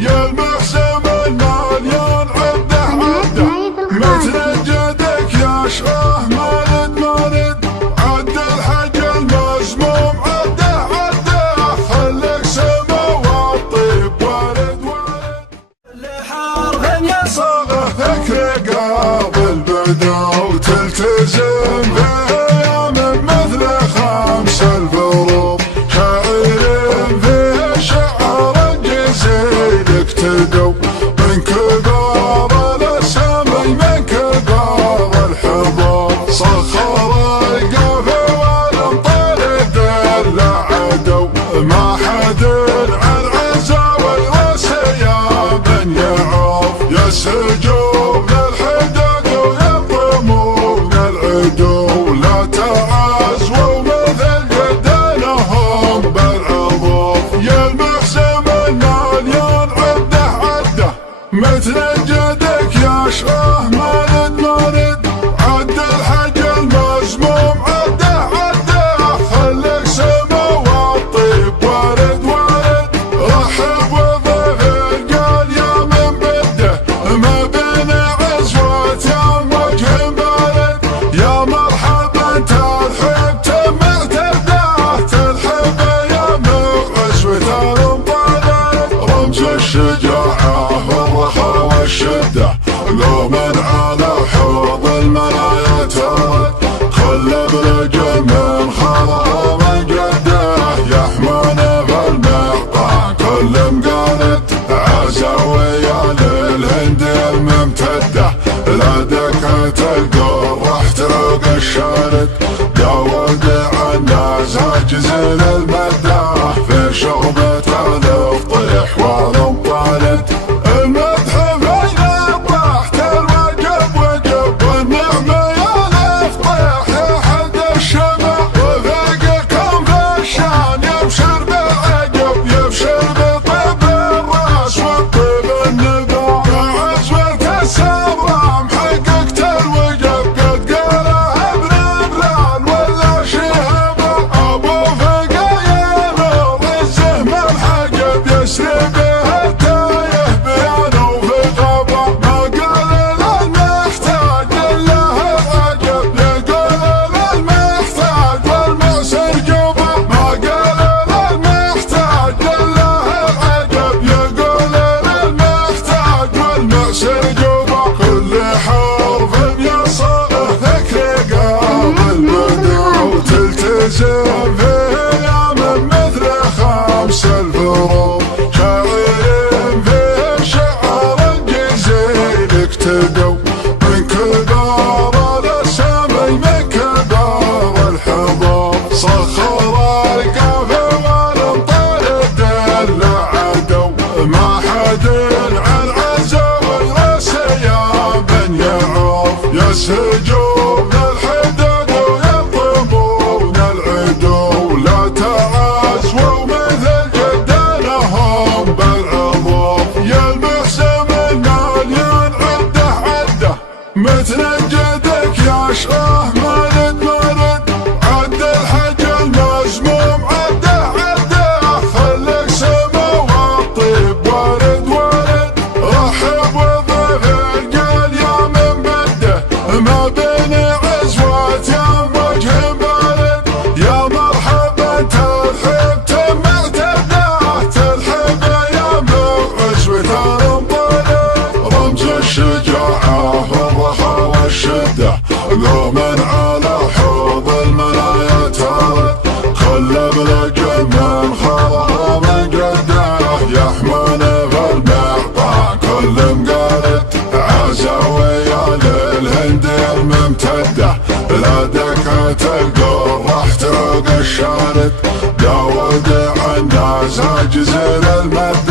يا المحسن المليون عده عده مثل جدك يا شاه مارد مارد عد الحج المزموم عده عده خلك سما والطيب وارد وارد لحرف يصاغه فكر قابل بدا وتلتزم بأيام مثل خمس الفروض شاعر فيه شعر جزيل اكتدوا من كبار الاسامي من كبار الحضور صخر القافي والمطارد اللي عدوا ما حد عن عزاوي وسياب يعوف يسجون الحدود ويضمون العدو لا تعزوا مثل جدنهم بالعضوف يا المحسن المليون عده عده مثل جدك يا شاه مارد مارد عد الحج المزموم عده عده خلك سما والطيب وارد وارد رحب وضيف قال يا من بده ما بين عزوات يا وجه بارد يا مرحبا ترحب تم ترده ترحب يا عزوة المطارد رمز الشجاعة والرخاء والشدة لو من على حوض المنايا ترد خلب رجل من خضر من جده يحمون في المعطى كل مقالد عزاوية للهند الممتدة لا دكة القرح تروق الشارد داود الناس جزيل المداح في شغبة الفطيح والمطارد المدح بين الطاحت الوجب وجب والنعمة يا الفطيح يا حد الشمع وفاقكم في الشان يبشر بالعجب يبشر بطيب الراس والطيب النبع عزوة السمرة محققت الوجب قد قالها ابن بلال ولا شهبه ابو فقايا نور الزهم الحجب يسري به التايه بيانه في غابه ما قال للمحتاج الا العجب يقول للمحتاج والمعسر جوبه ما قال للمحتاج الا العجب يقول للمحتاج والمعسر جوبه كل حرف يصاغه ذكر قابل بدا وتلتزم فيه يا من مثل خمس الفروض شاعر فيه شعر جزيل اكتدوا من كبار الاسامي من كبار الحضور صخر القافي والمطارد اللي عدوا ما حد عن عزاوي وسياب يعوف يسجون الحدود ويضمون العدو لا تعزوا مثل جدنهم بالعضوف يا المحسن المليون عده عده مثل جدك يا شاه مارد مارد عد الحج المزموم عده عده خلك سما والطيب وارد وارد رحب وضيف قال يا من بده ما بين عزوات يا وجه بارد يا مرحبا ترحب تم ترده ترحب يا عزوة المطارد رمز الشجاعة والرخاء والشدة لو من على حوض المنايا ترد خلب رجل من خضر من جده يحمون في المعطى كل مقالد عزاوية للهند الممتدة لا دكة القرح تروق الشارد داود الناس جزيل المدى